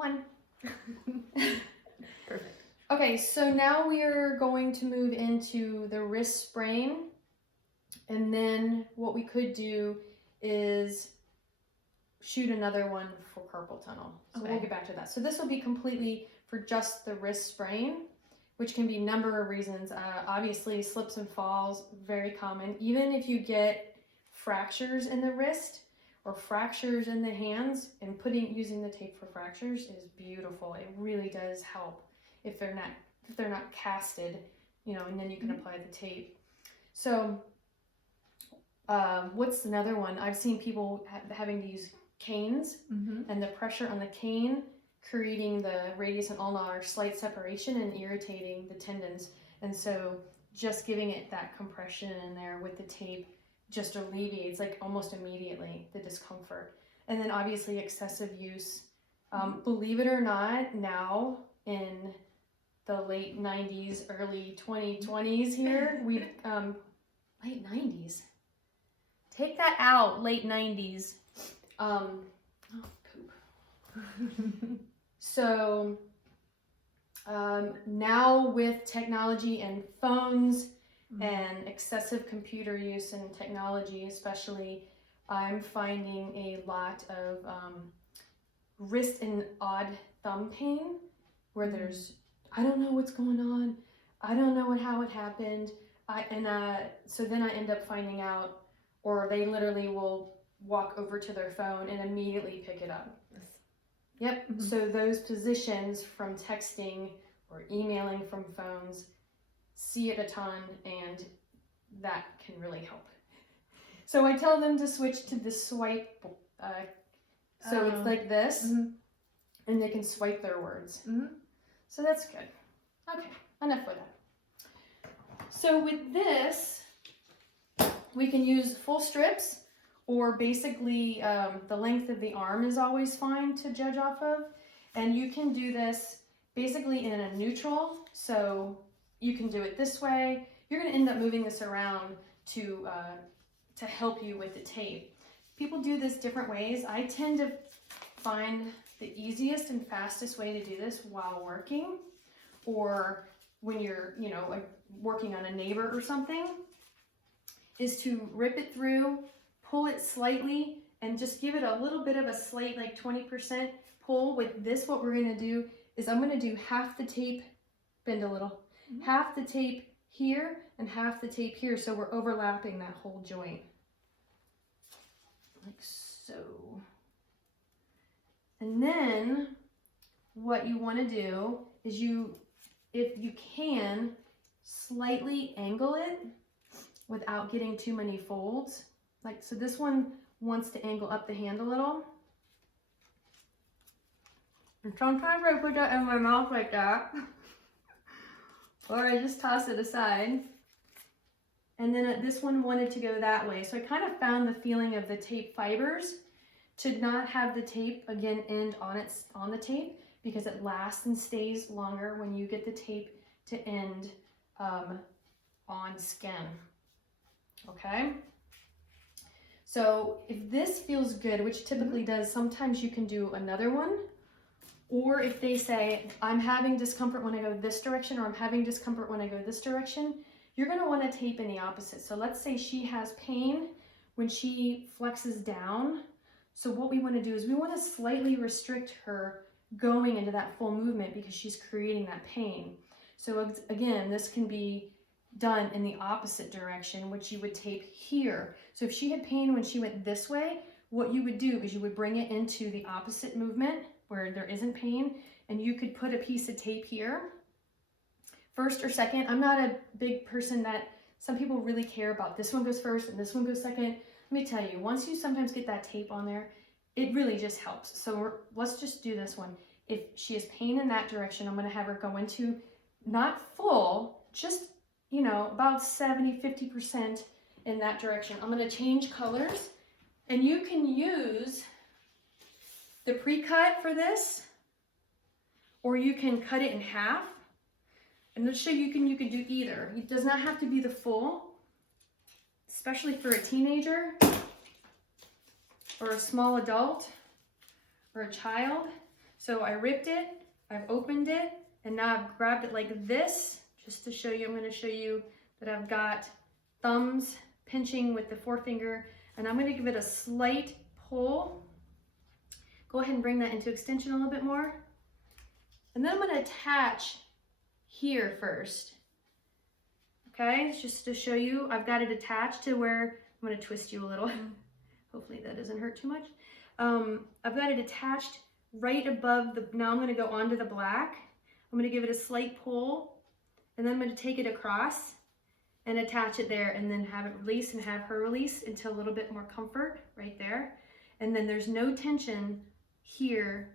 one. Perfect. Okay, so now we are going to move into the wrist sprain. And then what we could do is shoot another one for carpal tunnel. So we'll get back to that. So this will be completely for just the wrist sprain, which can be a number of reasons. Obviously, slips and falls, very common. Even if you get fractures in the wrist or fractures in the hands, and using the tape for fractures is beautiful. It really does help if they're not casted, you know, and then you can apply the tape. So what's another one? I've seen people having to use canes, and the pressure on the cane creating the radius and ulnar slight separation and irritating the tendons. And so just giving it that compression in there with the tape just alleviates, like, almost immediately the discomfort. And then obviously excessive use. Believe it or not, now in the late 90s, early 2020s here, we've, late 90s. Take that out, late 90s. Oh, poop. So now with technology and phones and excessive computer use and technology especially, I'm finding a lot of wrist and odd thumb pain where there's, I don't know what's going on. I don't know how it happened. So then I end up finding out, or they literally will walk over to their phone and immediately pick it up. Yep. So those positions from texting or emailing from phones, see it a ton, and that can really help. So I tell them to switch to the swipe. So it's like this, and they can swipe their words. So that's good. Okay, enough with that. So with this, we can use full strips, or basically the length of the arm is always fine to judge off of. And you can do this basically in a neutral, so you can do it this way. You're going to end up moving this around to help you with the tape. People do this different ways. I tend to find the easiest and fastest way to do this while working, or when you're, you know, like working on a neighbor or something, is to rip it through, pull it slightly, and just give it a little bit of a slight, like 20% pull. With this, what we're going to do is I'm going to do half the tape, bend a little, half the tape here and half the tape here, so we're overlapping that whole joint. Like so. And then what you want to do is if you can, slightly angle it without getting too many folds. Like, so this one wants to angle up the hand a little. And sometimes I put that in my mouth like that. Or I just toss it aside. And then this one wanted to go that way. So I kind of found the feeling of the tape fibers to not have the tape, again, end on the tape, because it lasts and stays longer when you get the tape to end on skin. Okay? So if this feels good, which typically does, sometimes you can do another one. Or if they say, I'm having discomfort when I go this direction, or I'm having discomfort when I go this direction, you're going to want to tape in the opposite. So let's say she has pain when she flexes down. So what we want to do is we want to slightly restrict her going into that full movement because she's creating that pain. So again, this can be done in the opposite direction, which you would tape here. So if she had pain when she went this way, what you would do is you would bring it into the opposite movement where there isn't pain, and you could put a piece of tape here, first or second. I'm not a big person that, some people really care about this one goes first and this one goes second. Let me tell you, once you sometimes get that tape on there, it really just helps. So let's just do this one. If she has pain in that direction, I'm going to have her go into, not full, just, you know, about 70-50% in that direction. I'm going to change colors, and you can use the pre-cut for this, or you can cut it in half. And let's show you, you can do either. It does not have to be the full, especially for a teenager or a small adult or a child. So I ripped it, I've opened it, and now I've grabbed it like this, just to show you. I'm gonna show you that I've got thumbs pinching with the forefinger, and I'm gonna give it a slight pull. Go ahead and bring that into extension a little bit more. And then I'm gonna attach here first. Okay, just to show you, I've got it attached to where, I'm gonna twist you a little. Hopefully that doesn't hurt too much. I've got it attached right above the, now I'm gonna go onto the black. I'm gonna give it a slight pull, and then I'm gonna take it across and attach it there, and then have it release and have her release into a little bit more comfort right there. And then there's no tension here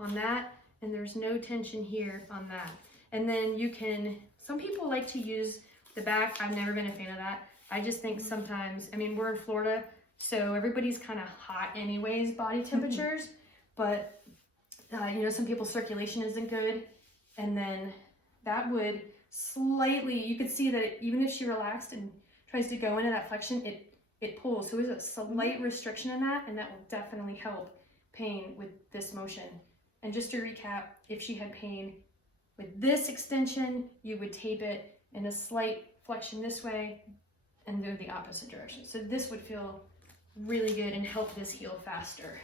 on that, and there's no tension here on that. And then you can, some people like to use the back. I've never been a fan of that. I just think sometimes, I mean, we're in Florida, so everybody's kind of hot anyways, body temperatures, but you know, some people's circulation isn't good. And then that would slightly, you could see that even if she relaxed and tries to go into that flexion, it pulls. So there's a slight restriction in that, and that will definitely help pain with this motion. And just to recap, if she had pain with this extension, you would tape it in a slight flexion this way and do the opposite direction. So this would feel really good and help this heal faster.